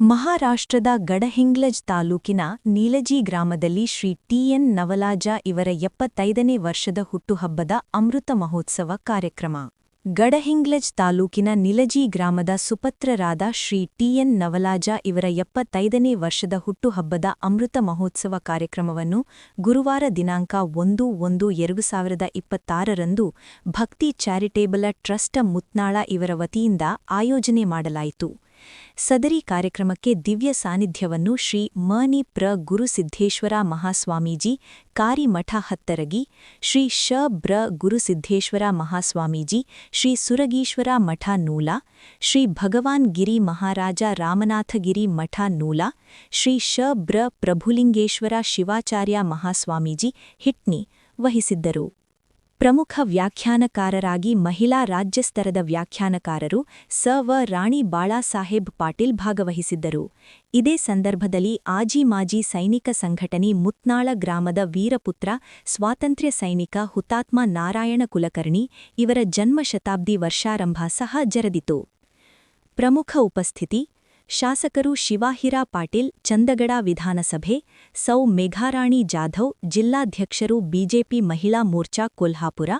ಮಹಾರಾಷ್ಟ್ರದ ಗಡಹಿಂಗ್ಲಜ್ ತಾಲೂಕಿನ ನೀಲಜಿ ಗ್ರಾಮದಲ್ಲಿ ಶ್ರೀ ಟಿ.ಎನ್. ನವಲಾಜ ಇವರ 75ನೇ ವರ್ಷದ ಹುಟ್ಟುಹಬ್ಬದ ಅಮೃತ ಮಹೋತ್ಸವ ಕಾರ್ಯಕ್ರಮ. ಗಡಹಿಂಗ್ಲಜ್ ತಾಲೂಕಿನ ನಿಲಜಿ ಗ್ರಾಮದ ಸುಪುತ್ರರಾದ ಶ್ರೀ ಟಿ.ಎನ್. ನವಲಾಜ ಇವರ 75ನೇ ವರ್ಷದ ಹುಟ್ಟುಹಬ್ಬದ ಅಮೃತ ಮಹೋತ್ಸವ ಕಾರ್ಯಕ್ರಮವನ್ನು ಗುರುವಾರ ದಿನಾಂಕ 1/1/2026ರಂದು ಭಕ್ತಿ ಚಾರಿಟೇಬಲ್ ಟ್ರಸ್ಟ್ ಮುತ್ನಾಳ ಇವರ ವತಿಯಿಂದ ಆಯೋಜನೆ ಮಾಡಲಾಯಿತು. ಸದರಿ ಕಾರ್ಯಕ್ರಮಕ್ಕೆ ದಿವ್ಯ ಸಾನ್ನಿಧ್ಯವನ್ನು ಶ್ರೀ ಮ.ನಿ. ಪ್ರ. ಗುರುಸಿದ್ದೇಶ್ವರ ಮಹಾಸ್ವಾಮೀಜಿ ಕಾರಿಮಠ ಹತ್ತರಗಿ, ಶ್ರೀ ಶ. ಬ್ರ. ಗುರುಸಿದ್ದೇಶ್ವರ ಮಹಾಸ್ವಾಮೀಜಿ ಶ್ರೀ ಸುರಗೀಶ್ವರ ಮಠ ನೂಲ, ಶ್ರೀ ಭಗವಾನ್ ಗಿರಿ ಮಹಾರಾಜ ರಾಮನಾಥಗಿರಿ ಮಠ ನೂಲ, ಶ್ರೀ ಶ. ಬ್ರ. ಪ್ರಭುಲಿಂಗೇಶ್ವರ ಶಿವಾಚಾರ್ಯ ಮಹಾಸ್ವಾಮೀಜಿ ಹಿಟ್ನಿ ವಹಿಸಿದ್ದರು. ಪ್ರಮುಖ ವ್ಯಾಖ್ಯಾನಕಾರರಾಗಿ ಮಹಿಳಾ ರಾಜ್ಯಸ್ತರದ ವ್ಯಾಖ್ಯಾನಕಾರರು ಸ.ವ. ರಾಣಿ ಬಾಳಾಸಾಹೇಬ್ ಪಾಟೀಲ್ ಭಾಗವಹಿಸಿದ್ದರು. ಇದೇ ಸಂದರ್ಭದಲ್ಲಿ ಮಾಜಿ ಸೈನಿಕ ಸಂಘಟನೆ ಮುತ್ನಾಳ ಗ್ರಾಮದ ವೀರಪುತ್ರ ಸ್ವಾತಂತ್ರ್ಯ ಸೈನಿಕ ಹುತಾತ್ಮ ನಾರಾಯಣ ಕುಲಕರ್ಣಿ ಇವರ ಜನ್ಮ ಶತಾಬ್ದಿ ವರ್ಷಾರಂಭ ಸಹ ಜರದಿತು. ಪ್ರಮುಖ ಉಪಸ್ಥಿತಿ: ಶಾಸಕರು ಶಿವಾಹಿರಾ ಪಾಟೀಲ್ ಚಂದಗಡ ವಿಧಾನಸಭೆ, ಸೌ ಮೇಘಾರಾಣಿ ಜಾಧವ್ ಜಿಲ್ಲಾಧ್ಯಕ್ಷರು ಬಿಜೆಪಿ ಮಹಿಳಾ ಮೋರ್ಚಾ ಕೊಲ್ಹಾಪುರ,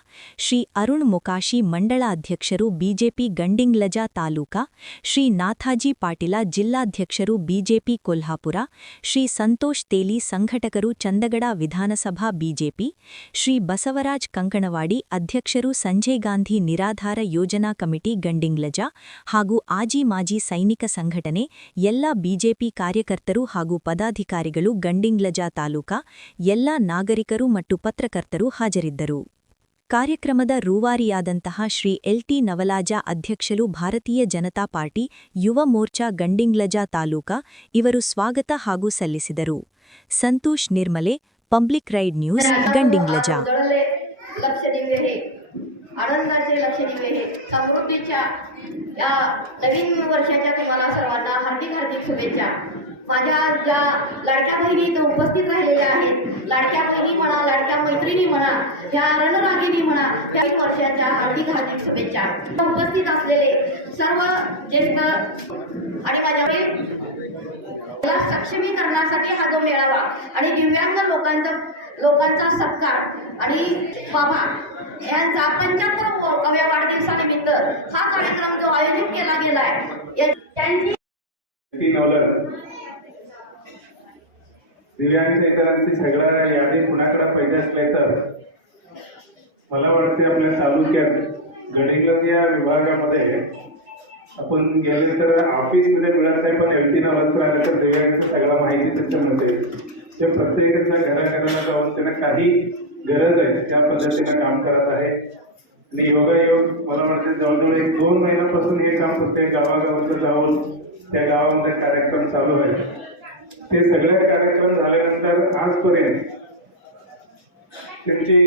ಶ್ರೀ ಅರುಣ್ ಮೊಕಾಶಿ ಮಂಡಳ ಅಧ್ಯಕ್ಷರು ಬಿಜೆಪಿ ಗಂಡಿಂಗ್ಲಜ ತಾಲೂಕಾ, ಶ್ರೀ ನಾಥಾಜಿ ಪಾಟೀಲ ಜಿಲ್ಲಾಧ್ಯಕ್ಷರು ಬಿಜೆಪಿ ಕೊಲ್ಹಾಪುರ, ಶ್ರೀ ಸಂತೋಷ್ ತೇಲಿ ಸಂಘಟಕರು ಚಂದಗಡ ವಿಧಾನಸಭಾ ಬಿಜೆಪಿ, ಶ್ರೀ ಬಸವರಾಜ್ ಕಂಕಣವಾಡಿ ಅಧ್ಯಕ್ಷರು ಸಂಜಯ್ ಗಾಂಧಿ ನಿರಾಧಾರ ಯೋಜನಾ ಕಮಿಟಿ ಗಂಡಿಂಗ್ಲಜ ಹಾಗೂ ಮಾಜಿ ಸೈನಿಕ ಸಂಘಟನೆ ಎಲ್ಲ ಬಿಜೆಪಿ ಕಾರ್ಯಕರ್ತರು ಹಾಗೂ ಪದಾಧಿಕಾರಿಗಳು ಗಂಡಿಂಗ್ಲಜ ತಾಲೂಕಾ ಎಲ್ಲ ನಾಗರಿಕರು ಮತ್ತು ಪತ್ರಕರ್ತರು ಹಾಜರಿದ್ದರು. ಕಾರ್ಯಕ್ರಮದ ರೂವಾರಿಯಾದಂತಹ ಶ್ರೀ ಎಲ್.ಟಿ. ನವಲಾಜ ಅಧ್ಯಕ್ಷರು ಭಾರತೀಯ ಜನತಾ ಪಾರ್ಟಿ ಯುವ ಮೋರ್ಚಾ ಗಂಡಿಂಗ್ಲಜ ತಾಲೂಕಾ ಇವರು ಸ್ವಾಗತ ಹಾಗೂ ಸಲ್ಲಿಸಿದರು. Santosh Nirmale, public ride news, Gadhinglaj. आनंदाचे लक्ष दिले हे समृद्धीच्या या नवीन वर्षाच्या तुम्हाला सर्वांना हार्दिक शुभेच्छा. माझ्या ज्या लाडक्या बहिणी इथं उपस्थित राहिलेल्या आहेत, लाडक्या बहिणी म्हणा, लाडक्या मैत्रिणी म्हणा, ह्या रणरागिणी म्हणा, त्या वर्षाच्या हार्दिक शुभेच्छा. उपस्थित असलेले सर्व ज्येष्ठ आणि माझ्याकडे सक्षमीकरणासाठी हा जो मेळावा आणि दिव्यांग लोकांचा सत्कार आणि बाबा यांचा 75व्या वाढदिवसानिमित्त हा कार्यक्रम जो आयोजित केला गेलाय त्यांची दिव्यांग इतरांची सगळ्या यादी कुणाकडे पाहिजे असले तर मला वाटते आपल्या तालुक्यात गडिंग्लज या विभागामध्ये आपण गेले तर ऑफिसमध्ये मिळत नाही, पण एल.टी. नवलाज आलं तर दिव्यांगाची सगळ्या माहिती त्याच्यामध्ये ते प्रत्येकाच्या घराघराला जाऊन त्यांना काही गरज आहे त्या पद्धतीने काम करत आहे. आणि योगायोग मला वाटते जवळजवळ 1-2 महिन्यापासून हे काम प्रत्येक गावागावात जाऊन त्या गावामध्ये कार्यक्रम चालू आहे. ते सगळे कार्यक्रम झाल्यानंतर आजपर्यंत त्यांची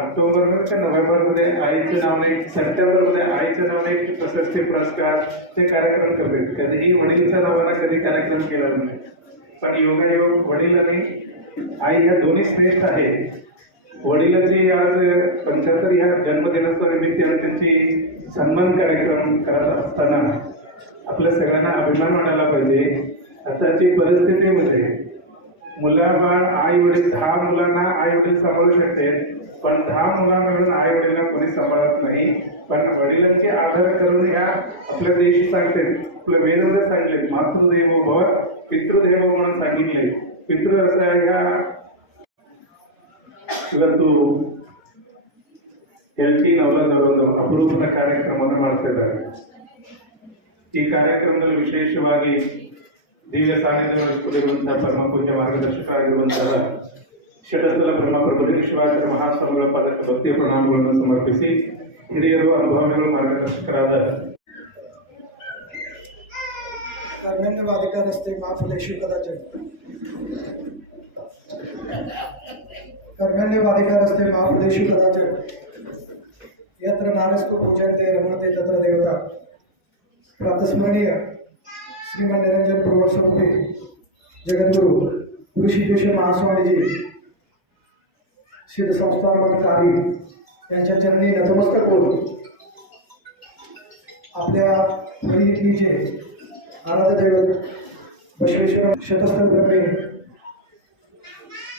ऑक्टोबर का नोव्हेंबरमध्ये आईच्या नावाने, सप्टेंबरमध्ये आईच्या नावाने प्रशस्ती पुरस्कार ते कार्यक्रम करतात. कधीही वडीलच्या नावाने कधी कार्यक्रम केला नाही, पण योगायोग वडील आणि आई ह्या दोन्ही श्रेष्ठ आहे. वडिलांची आज 75 ह्या जन्मदिनाच्या निमित्ताने त्यांची सन्मान कार्यक्रम करत असताना आपल्या सगळ्यांना अभिमान वाटायला पाहिजे. आताची परिस्थितीमध्ये मुलाबाळ आई वडील 10 मुलांना आई वडील सांभाळू शकते, पण 10 मुलांना मिळून आई वडिलांना कोणी सांभाळत नाही. पण वडिलांचे आदर करून ह्या आपल्या देश सांगते, आपल्या वेदमध्ये सांगले मातृदेवो भव पितृदेवो म्हणून सांगितले. पितृ असं ह्या ಇವತ್ತು ಎಲ್.ಟಿ. ನವಲಾಜ್ ಅವರೊಂದು ಅಪರೂಪದ ಕಾರ್ಯಕ್ರಮವನ್ನು ಮಾಡ್ತಾ ಇದ್ದಾರೆ. ಈ ಕಾರ್ಯಕ್ರಮದಲ್ಲಿ ವಿಶೇಷವಾಗಿ ದಿವ್ಯ ಸಾನ್ನಿಧ್ಯ ವಹಿಸಿಕೊಂಡಿರುವಂತಹ ಪರಮ ಪೂಜ್ಯ ಮಾರ್ಗದರ್ಶಕರಾಗಿರುವಂತಹ ಷಟಸ್ಥಲ ಬ್ರಹ್ಮ ಪ್ರಭುಲಿಂಗ ಶಿವಾಚಾರ್ಯ ಮಹಾಸ್ವಾಮಿಗಳ ಪದಕ್ಕೆ ಭಕ್ತಿಯ ಪ್ರಣಾಮಗಳನ್ನು ಸಮರ್ಪಿಸಿ ಹಿರಿಯರು ಅನುಭವಿಗಳು ಮಾರ್ಗದರ್ಶಕರಾದ कर्मण्यवाधिका रस्ते महाफलेषु कदाचित कर्मण्यवाधिकारस्ते महाफलेषु कदाचित यत्र नारस्तु पूजन्ते रमणते तत्र देवता. प्रातस्मरणीय श्रीमन निरंजन प्रवर्षरूपी जगद्गुरु गुरुसिद्धेश्वर महास्वामीजी सिद्ध संस्थान मठकारी यांच्या चरणी नतमस्तक होऊन आपल्या फळीचे आराध्य दैवत बसवेश्वर शतस्थल ब्रह्मे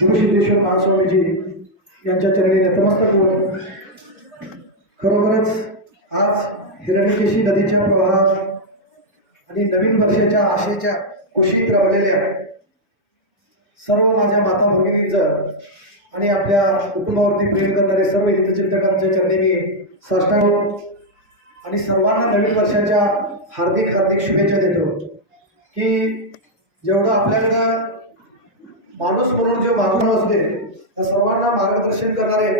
गुरुसिद्धेश्वर महास्वामीजी यांच्या चरणी नतमस्तक होऊन खरोखरच आज हिरण्यकेशी नदीच्या प्रवाहात आणि नवीन वर्षाच्या आशेच्या कुशीत रमलेल्या सर्व माझ्या माता भगिनींचं आणि आपल्या कुटुंबावरती प्रेम करणारे सर्व हितचिंतकांच्या चरणी मी साष्टांग आणि सर्वांना नवीन वर्षाच्या हार्दिक हार्दिक शुभेच्छा देतो की जेवढं आपल्याकडं माणूस म्हणून जे मागून असते त्या सर्वांना मार्गदर्शन करणारे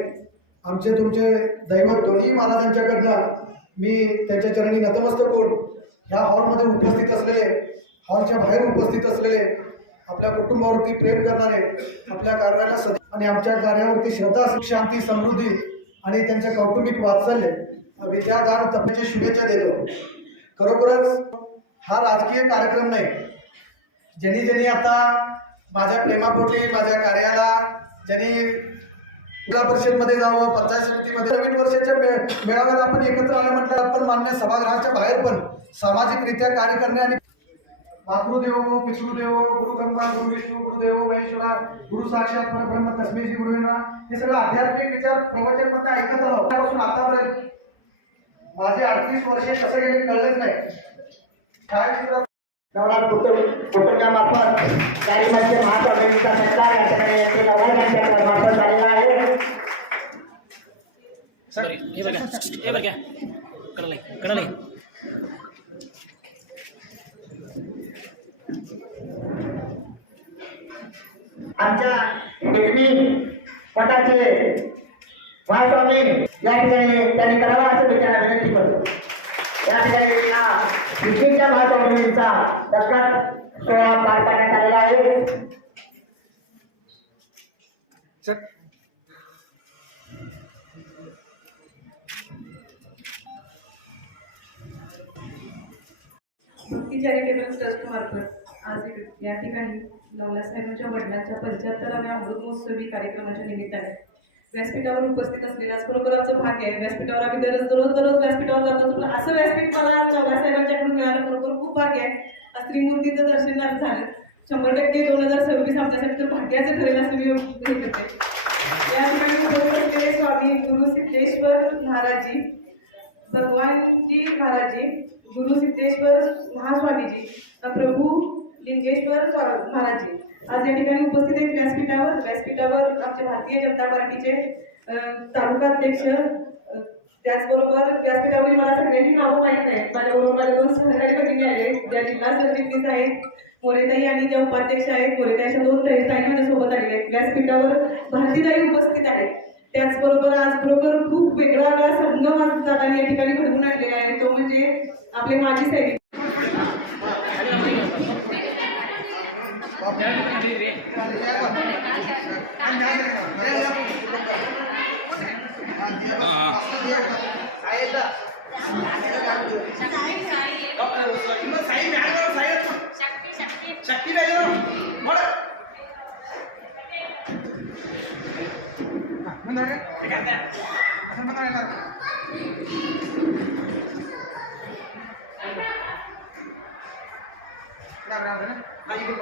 आमचे तुमचे दैवत दोन्ही महाराजांच्याकडनं मी त्यांच्या चरणी नतमस्तक होऊन ह्या हॉलमध्ये उपस्थित असलेले हॉलच्या बाहेर उपस्थित असलेले आपल्या कुटुंबावरती प्रेम करणारे आपल्या कार्याला आणि आमच्या कार्यावरती श्रद्धा शांती समृद्धी आणि त्यांच्या कौटुंबिक वात्सल्य विद्यादान तपण्याची शुभेच्छा देतो. खरोखरच हा राजकीय कार्यक्रम नाही. ज्यांनी आता माझ्या प्रेमापोटी माझ्या कार्याला ज्यांनी जिल्हा परिषदमध्ये जावं, पंचायत समितीमध्ये नवीन वर्षाच्या मेळाव्याला आपण एकत्र आले म्हटलं आपण मान्य सभागृहाच्या बाहेर पण सामाजिकरित्या कार्य करणे आणि मातृदेवो पितृदेवो गुरु ब्रह्मा गुरु विष्णू गुरुदेवो महेश्वरा गुरु साक्षात परब्रह्म तस्मै श्री गुरुवेना हे सगळं आध्यात्मिक विचार प्रवचन मध्ये ऐकत आलो. त्यापासून आतापर्यंत माझे 38 वर्षे कसं गेले कळलेच नाही. नवनाथ कुटुंबामार्फत कार्यक्रमाचे महास्वामींचा सत्कार या ठिकाणी मार्फत झालेला आहे. आमच्या नेहमी पटाचे महास्वामी या ठिकाणी त्यांनी करावा असं मी त्यांना विनंती करतो. या ठिकाणी या विष्णूच्या महास्वामींचा सत्कार सोहळा पार पाडण्यात आलेला आहे. भक्ती चॅरिटेबल ट्रस्ट मार्फत आज या ठिकाणी नवनाथ साहेबांच्या वडिलांच्या 75व्या अमृत महोत्सवी कार्यक्रमाच्या निमित्ताने व्यासपीठावर उपस्थित असलेल्याच खरोखर आमचं भाग्य आहे. व्यासपीठावर आम्ही दररोज व्यासपीठावर जात असतो. असं व्यासपीठ मला नवनाथ साहेबांच्याकडून मिळालं खरोखर खूप भाग्य आहे. आज त्रिमूर्तीचं दर्शन झालं 100% 2026 आमच्यासाठी तर भाग्याचं ठरेल असं मी हे करते. या ठिकाणी उपस्थित असलेले स्वामी गुरु सिद्धेश्वर महाराजजी, भगवानजी महाराजजी, गुरु सिद्धेश्वर महास्वामीजी, प्रभू लिंगेश्वर महाराजजी आज या ठिकाणी उपस्थित आहेत व्यासपीठावर आमचे भारतीय जनता पार्टीचे तालुका अध्यक्ष, त्याचबरोबर व्यासपीठावरील मला सगळ्यांची नावं माहीत आहेत. माझ्याबरोबर माझ्या 2 सहकारी भगिनी आहेत, ज्या जिल्हा सरचिटणीस आहेत मोरेताई आणि ज्या उपाध्यक्ष आहेत मोरेताईच्या 2 ताई माझ्यासोबत आलेल्या आहेत. व्यासपीठावर भारतीताई उपस्थित आहेत. त्याचबरोबर आज बरोबर खूप वेगळा संगम आज दादांनी या ठिकाणी घडवून आणलेला आहे. तो म्हणजे आपले माजी सैनिक Nah, itu